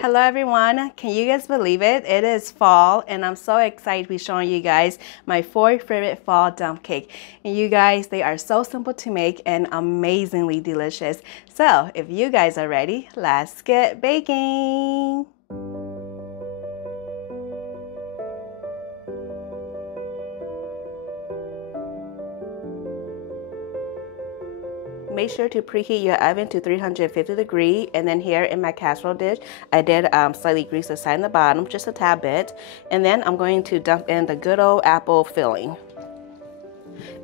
Hello everyone, can you guys believe it? It is fall and I'm so excited to be showing you guys my 4 favorite fall dump cake. And you guys, they are so simple to make and amazingly delicious. So if you guys are ready, let's get baking. Make sure to preheat your oven to 350 degrees, and then here in my casserole dish I did slightly grease the side and the bottom just a tad bit, and then I'm going to dump in the good old apple filling.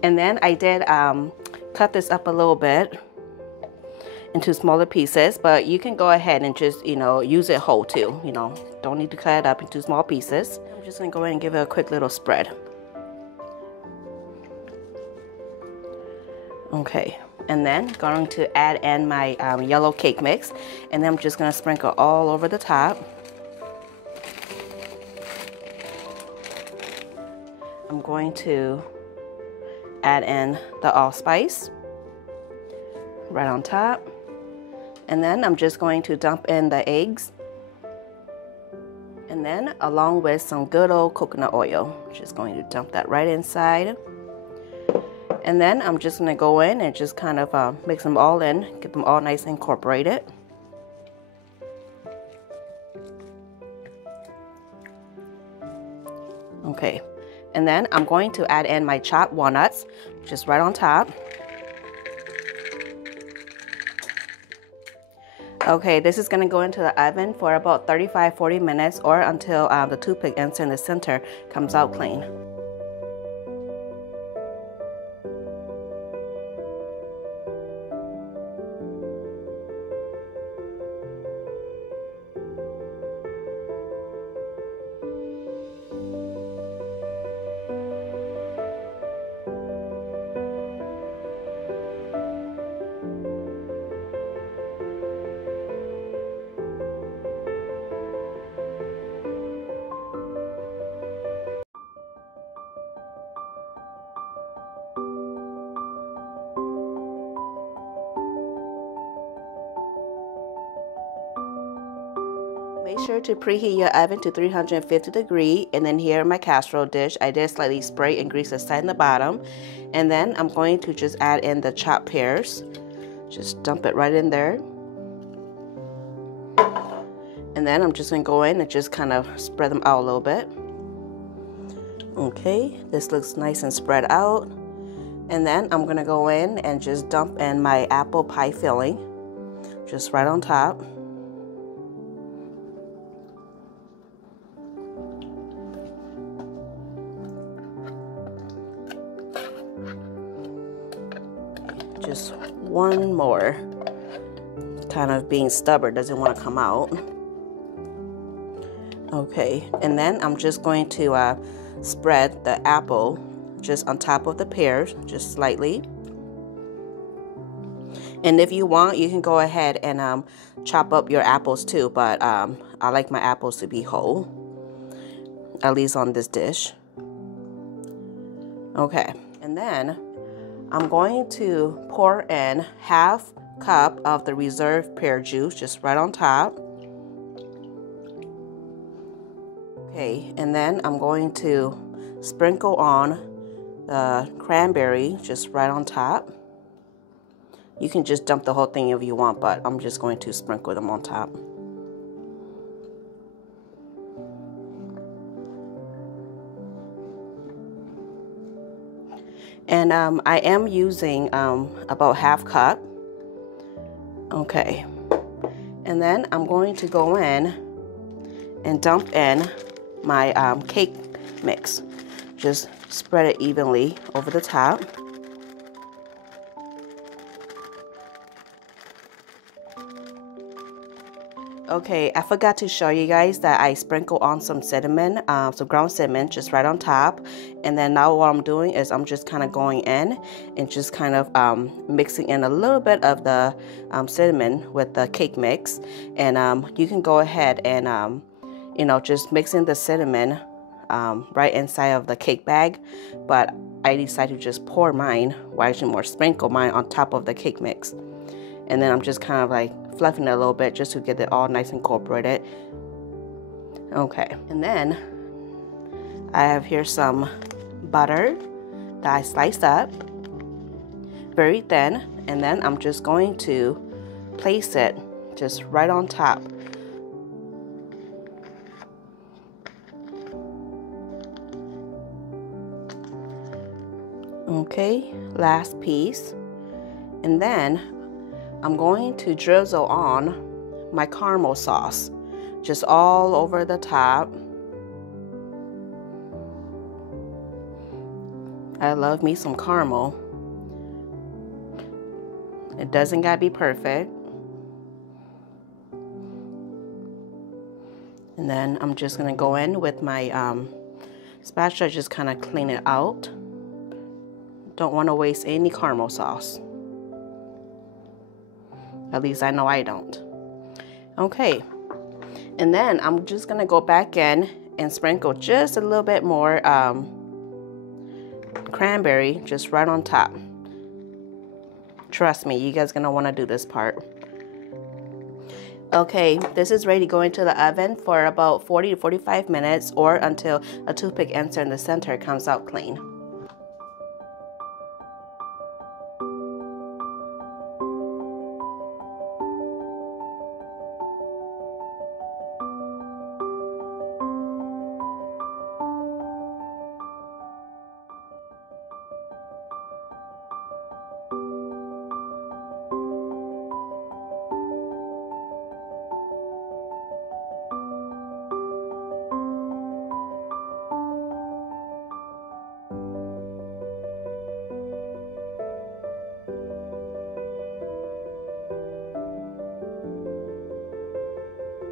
And then I did cut this up a little bit into smaller pieces, but you can go ahead and just use it whole too. Don't need to cut it up into small pieces. I'm just gonna go ahead and give it a quick little spread. Okay, and then going to add in my yellow cake mix, and then I'm just going to sprinkle all over the top. I'm going to add in the allspice right on top, and then I'm just going to dump in the eggs, and then along with some good old coconut oil, just going to dump that right inside. And then I'm just going to go in and just kind of mix them all in, get them all nice and incorporated. Okay, and then I'm going to add in my chopped walnuts, just right on top. Okay, this is going to go into the oven for about 35-40 minutes or until the toothpick insert in the center comes out clean. Make sure to preheat your oven to 350 degrees, and then here in my casserole dish I did slightly spray and grease the side and the bottom, and then I'm going to just add in the chopped pears. Just dump it right in there, and then I'm just going to go in and just kind of spread them out a little bit. Okay, this looks nice and spread out, and then I'm going to go in and just dump in my apple pie filling just right on top. Just one more, kind of being stubborn, doesn't want to come out. Okay, and then I'm just going to spread the apple just on top of the pears, just slightly. And if you want, you can go ahead and chop up your apples too, but I like my apples to be whole, at least on this dish. Okay, and then I'm going to pour in half cup of the reserved pear juice just right on top. Okay, and then I'm going to sprinkle on the cranberry just right on top. You can just dump the whole thing if you want, but I'm just going to sprinkle them on top. And I am using about half cup. Okay, and then I'm going to go in and dump in my cake mix. Just spread it evenly over the top. Okay, I forgot to show you guys that I sprinkle on some cinnamon, some ground cinnamon just right on top. And then now what I'm doing is I'm just kind of going in and just kind of mixing in a little bit of the cinnamon with the cake mix. And you can go ahead and, just mix in the cinnamon right inside of the cake bag. But I decided to just pour mine, or actually more sprinkle mine on top of the cake mix. and then I'm just kind of like fluffing it a little bit just to get it all nice and incorporated. Okay, and then I have here some butter that I sliced up very thin, and then I'm just going to place it just right on top. Okay, last piece. And then I'm going to drizzle on my caramel sauce just all over the top. I love me some caramel. It doesn't gotta be perfect. And then I'm just gonna go in with my spatula, just kind of clean it out. Don't want to waste any caramel sauce. At least I know I don't. Okay, and then I'm just gonna go back in and sprinkle just a little bit more cranberry just right on top. Trust me, you guys gonna want to do this part. Okay, this is ready to go into the oven for about 40 to 45 minutes, or until a toothpick insert in the center comes out clean.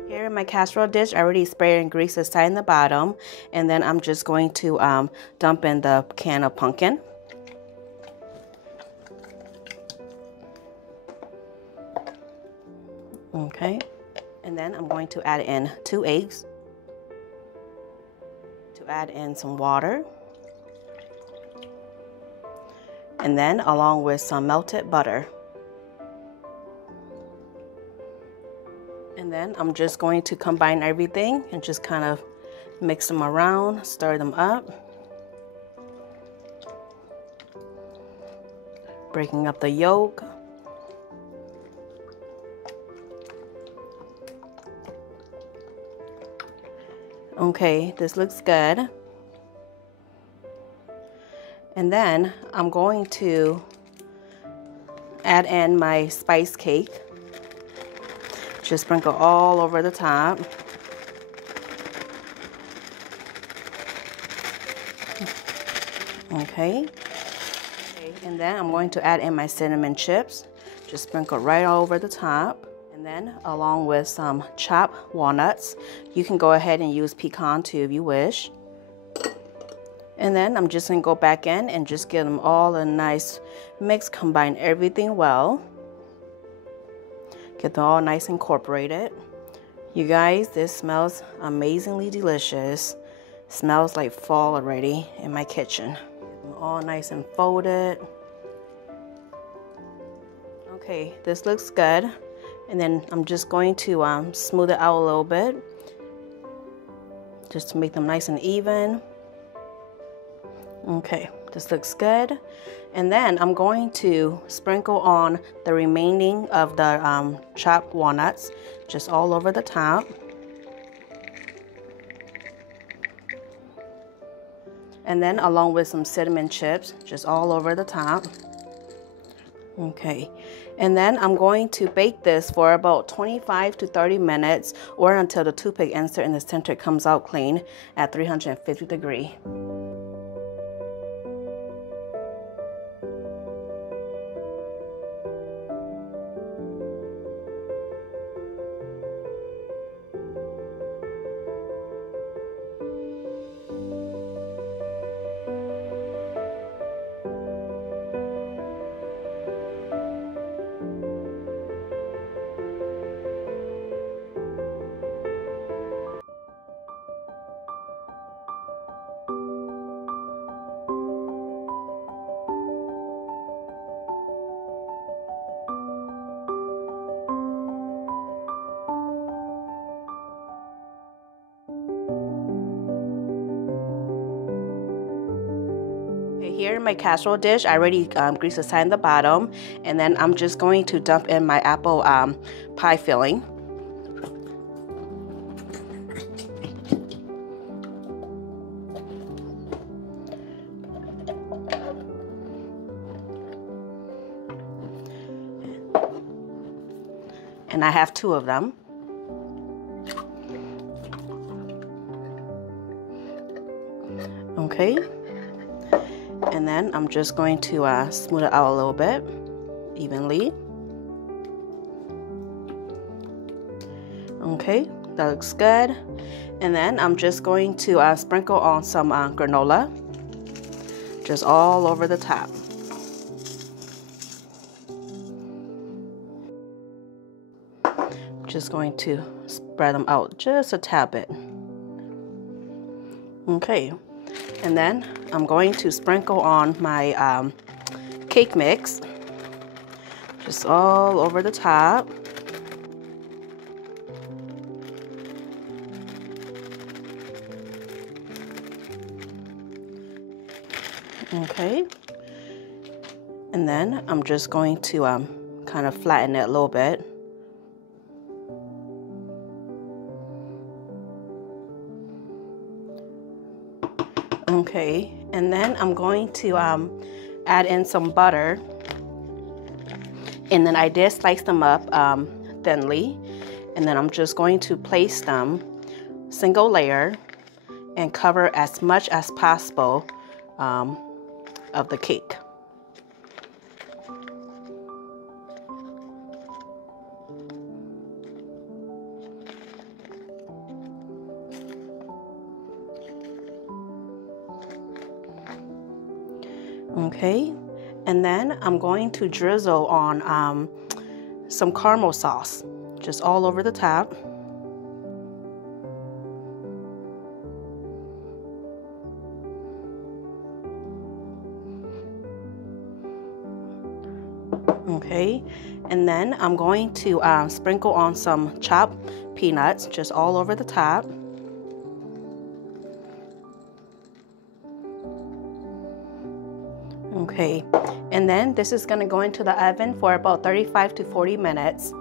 Here in my casserole dish, I already sprayed and greased the side and the bottom, and then I'm just going to dump in the can of pumpkin. Okay, and then I'm going to add in 2 eggs, to add in some water, and then along with some melted butter. And then I'm just going to combine everything and just kind of mix them around, stir them up. Breaking up the yolk. Okay, this looks good. And then I'm going to add in my spice cake. Just sprinkle all over the top. Okay. And then I'm going to add in my cinnamon chips. Just sprinkle right over the top. And then along with some chopped walnuts. You can go ahead and use pecan too if you wish. And then I'm just going to go back in and just give them all a nice mix. Combine everything well. Get them all nice incorporated. You guys, this smells amazingly delicious. Smells like fall already in my kitchen. Get them all nice and folded. Okay, this looks good. And then I'm just going to smooth it out a little bit, just to make them nice and even. Okay, this looks good. And then I'm going to sprinkle on the remaining of the chopped walnuts just all over the top. And then along with some cinnamon chips just all over the top. Okay, and then I'm going to bake this for about 25 to 30 minutes, or until the toothpick insert in the center comes out clean at 350 degrees. Here in my casserole dish, I already greased the side and the bottom, and then I'm just going to dump in my apple pie filling. And I have 2 of them. Okay. And then I'm just going to smooth it out a little bit, evenly. Okay, that looks good. And then I'm just going to sprinkle on some granola, just all over the top. Just going to spread them out just a tad bit. Okay, and then I'm going to sprinkle on my cake mix, just all over the top. Okay, and then I'm just going to kind of flatten it a little bit. Okay, and then I'm going to add in some butter, and then I did slice them up thinly, and then I'm just going to place them single layer and cover as much as possible of the cake. Okay, and then I'm going to drizzle on some caramel sauce, just all over the top. Okay, and then I'm going to sprinkle on some chopped peanuts, just all over the top. Okay, and then this is going to go into the oven for about 35 to 40 minutes.